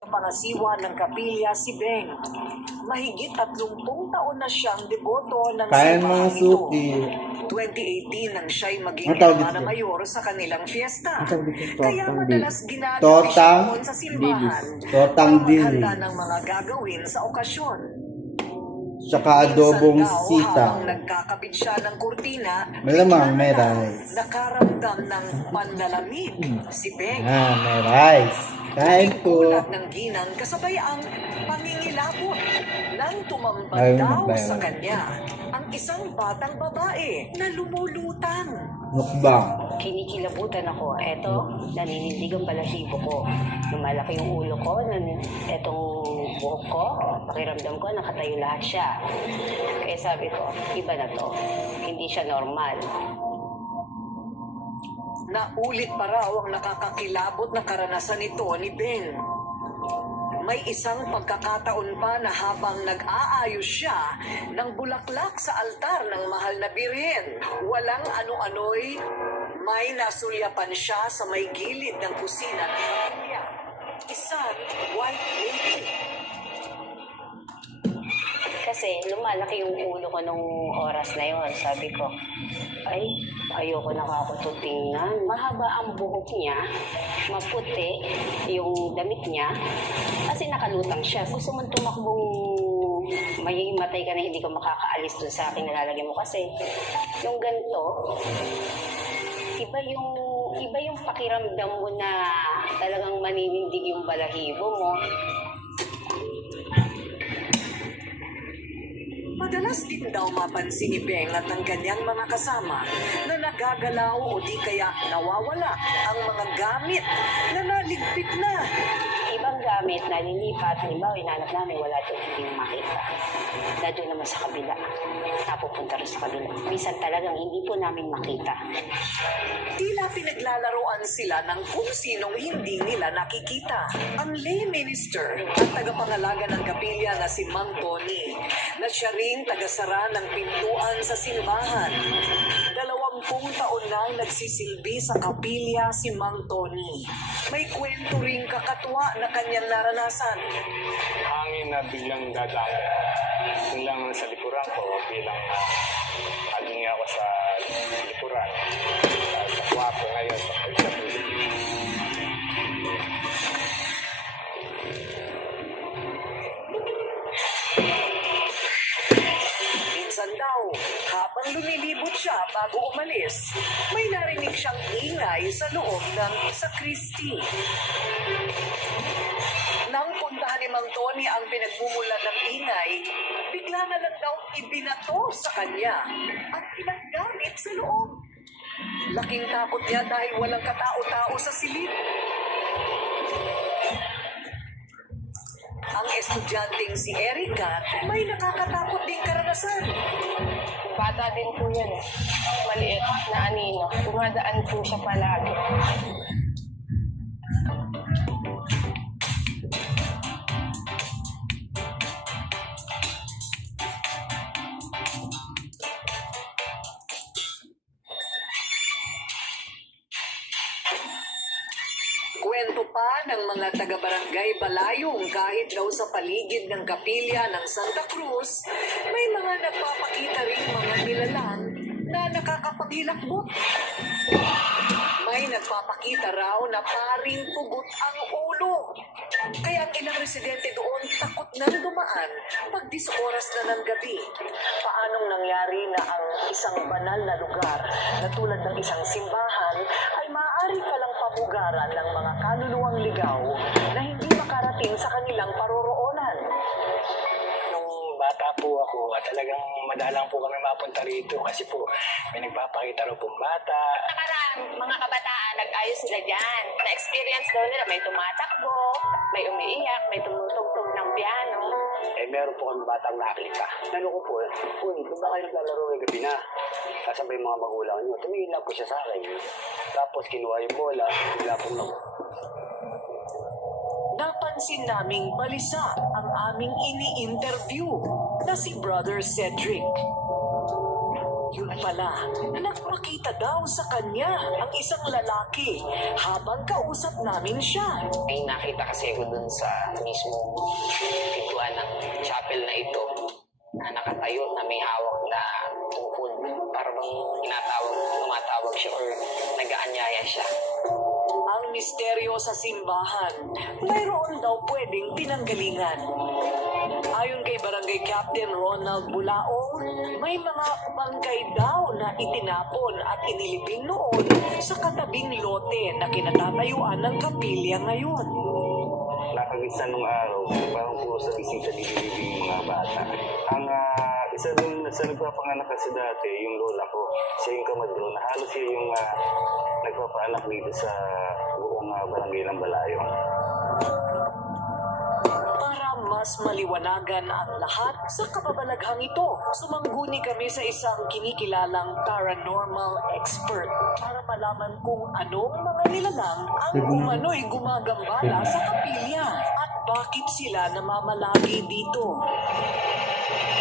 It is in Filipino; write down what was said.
Pangasiwa ng Kapilya si Beng. Mahigit 30 taon na siyang deboto ng Kain mga simbahan ito. suki. 2018 nang siya'y maging Ang tawag hermana dito? mayor sa kanilang fiesta. Ang tawag dito? Kaya Tortang madalas dilis. ginagawa Tortang siya noon sa simbahan dilis. Tortang para maghanda dilis. ng mga gagawin sa okasyon. Tsaka adobong Minsan daw, sita. habang nagkakabit siya ng kurtina, Malamang may bigla na rice. nakaramdam ng panlalamig si Beng. May rice. Kain po. Kulat ng ginang kasabay ang pangingilabot nang tumambad Ayaw daw magbayad. sa kanya ang isang batang babae na lumulutang. Mukbang. Kinikilabutan ako. Eto, naninindig ang balahibo ko. Lumalaki yung ulo ko. Etong buhok ko, pakiramdam ko, nakatayo lahat siya. Kaya sabi ko, iba na to. Hindi siya normal. Naulit pa raw ang nakakakilabot na karanasan nito ni Beng. May isang pagkakataon pa na habang nag-aayos siya ng bulaklak sa altar ng mahal na birhen, walang ano-ano'y may nasulyapan siya sa may gilid ng kusina ng pamilya. Isang white lady. Kasi lumalaki yung ulo ko nung oras na yun. Sabi ko, ay, ayoko nakakatutingnan. Mahaba ang buhok niya, maputi yung damit niya, kasi nakalutang siya. Gusto mong tumakbong may matay ka na hindi ka makakaalis dun sa akin nalalagyan mo kasi yung ganito, iba yung pakiramdam mo na talagang maninindig yung balahibo mo. Madalas din daw mapansin ni Beng at ang kanyang mga kasama na nagagalaw o di kaya nawawala ang mga gamit na naligpit na. Ibang gamit na lilipat, halimbawa inanap namin, wala doon, hindi mo makita. Na doon naman sa kabila, napupunta rin sa kabila. Minsan talagang hindi po namin makita. Tila pinaglalaroan sila ng kung sinong hindi nila nakikita. Ang lay minister at tagapangalaga ng kapilya na si Mang Tony, na siya ring tagasara ng pintuan sa simbahan. 20 taon na nagsisilbi sa kapilya si Mang Tony. May kwento ring kakatwa na kanyang naranasan. Hangin na biglang dadaan. Yun lang sa likuran ko bilang aling ako sa likuran. Sa kwarto ngayon, sa pagkakulit. Minsan daw, habang lumilibot siya bago umalis, may narinig siyang ingay sa loob ng sakristi. Nang puntahan ni Mang Tony ang pinagmumulan ng ingay, bigla na lang daw ibinato sa kanya at pinaggamit sa loob. Laking takot niya dahil walang katao-tao sa silid. Ang estudyanteng si Erica may nakakatakot ding karanasan. Bata din po yan eh. Maliit na anino. Dumadaan po siya palagi. Kwento pa ng mga taga-barangay Balayong kahit daw sa paligid ng kapilya ng Santa Cruz, may mga nagpapakita ring mga nilalang na nakakapaghilakbot. May nagpapakita raw na paring pugot ang ulo. Kaya ang ilang residente doon takot nang dumaan pag 10 oras na ng gabi. Paanong nangyari na ang isang banal na lugar na tulad ng isang simbahan ay maaari palang pabugaran ng mga kaluluwang ligaw na hindi makarating sa kanilang paroroonan? Nung bata po ako, talagang madalang po kami mapunta rito kasi po may nagpapakita raw pong bata. Nakarang mga kabataan, nag-ayos sila dyan. Na-experience daw nila, may tumatakbo, may umiiyak, may tumutugtog ng piano. Meron po kami batang nakita. Tanong ko po, uy, kung ba kayo naglalaro ng gabi na? Kasabay yung mga magulang nyo. Tumingin lang po siya sa akin. Tapos kinuha yung bola, bigla po na. Napansin naming balisa ang aming ini-interview na si Brother Cedric. Yun pala, nagpakita daw sa kanya ang isang lalaki habang kausap namin siya. May nakita kasi ako dun sa mismong pintuan ng chapel na ito na nakatayo na may hawak na tungkol. Para bang tumatawag siya or nag-aanyaya siya. Ang misteryo sa simbahan, mayroon daw pwedeng pinanggalingan. Ayon kay Barangay Captain Ronald Bulaong, may mga bangkay daw na itinapon at inilibing noon sa katabing lote na kinatatayuan ng kapilya ngayon. Nakagisa nung araw, parang puro sa bisita dililibing yung mga bata. Ang isa dun sa nagpapanganak kasi dati, yung lola ko, siya yung kamadron, halos siya yung nagpapaanak dito sa buong barangay ng Balayong. Para mas maliwanagan ang lahat sa kababalaghang ito, sumangguni kami sa isang kinikilalang paranormal expert para malaman kung anong mga nilalang ang umano'y gumagambala sa kapilya at bakit sila namamalagi dito.